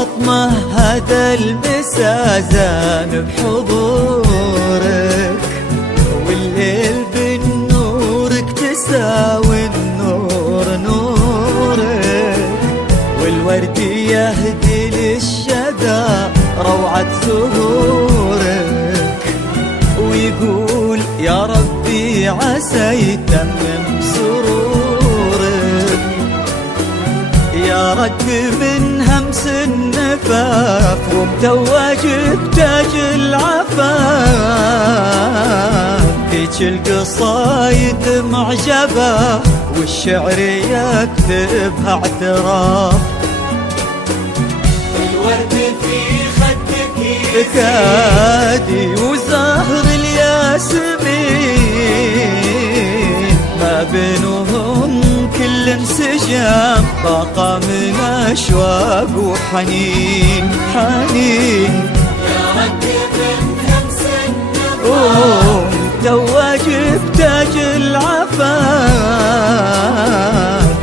فاطمة هذا المسا زان بحضورك، والليل بنورك تساوي النور نورك، والورد يهدي للشدى روعة زهورك، ويقول يا ربي عسى يتمم سرورك، يا رد من همس النفاف ومتوج بتاج العفاف، فيك القصايد معجبة والشعر يكتبها اعتراف، الورد في خدك كادي وزهر الياسمين، ما بينهم كل انسجام طاقة من أشواق وحنين حنين، يا رد من همس النفاق متوج بتاج العفاف،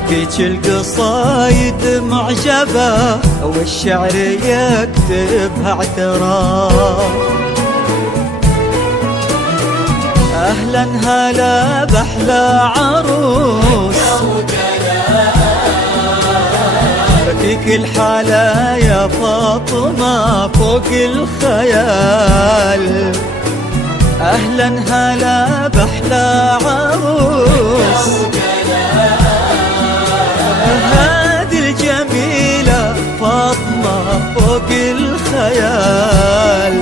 فيك القصايد معجبة والشعر يكتبها اعتراف، أهلا هلا بأحلى عروس فيك الحالة يا فاطمة فوق الخيال، أهلا هلا بأحلى عروس هذه الجميلة فاطمة فوق الخيال،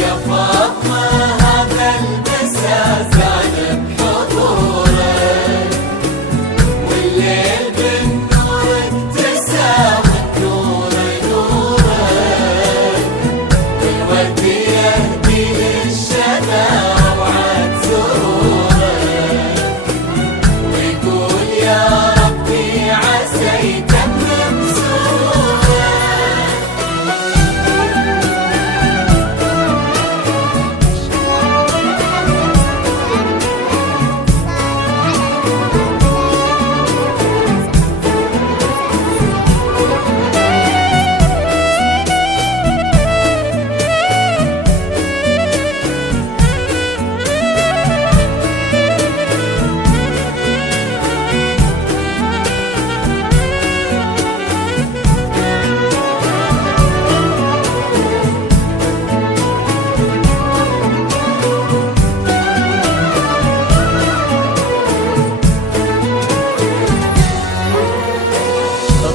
يا فاطمة هذا المسا زان بحضورك، والليل بنورك تساوي النور نورك، والورد يهدي للشدى روعة زهورك، ويقول يا ربي عسى يتمم سرورك.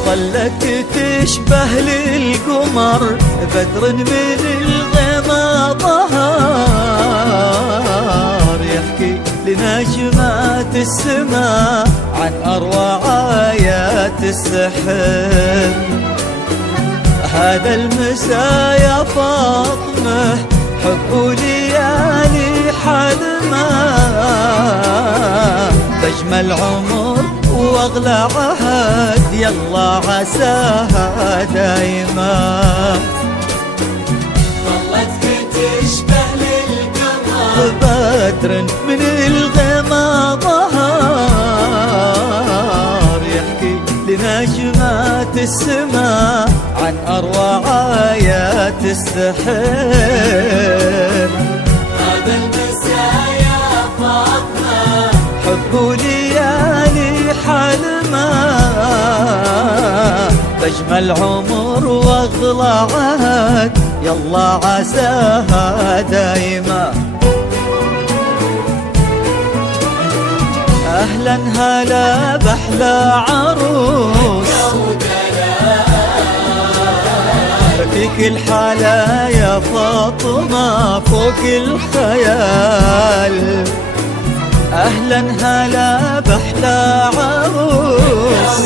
ظلت تشبه للقمر بدر من الغما ظهر، يحكي لنجمات السماء عن أروع آيات السحر، هذا المساء يا فاطمة حب ليالي حلمة، بجمل عمر واغلى عهد يلا عساها دايما، ظلت تشبه للقمر بدر من الغما ظهر، يحكي لنجمات السماء عن أروع آيات السحر، هذا المساء يا فاطمة حب ليالي حلمة، بجمل عمر واغلى عهد يلا عساها دايما، أهلا هلا بأحلى عروس فيك الحالة يا فاطمة فوق الخيال، أهلا هلا بأحلى عروس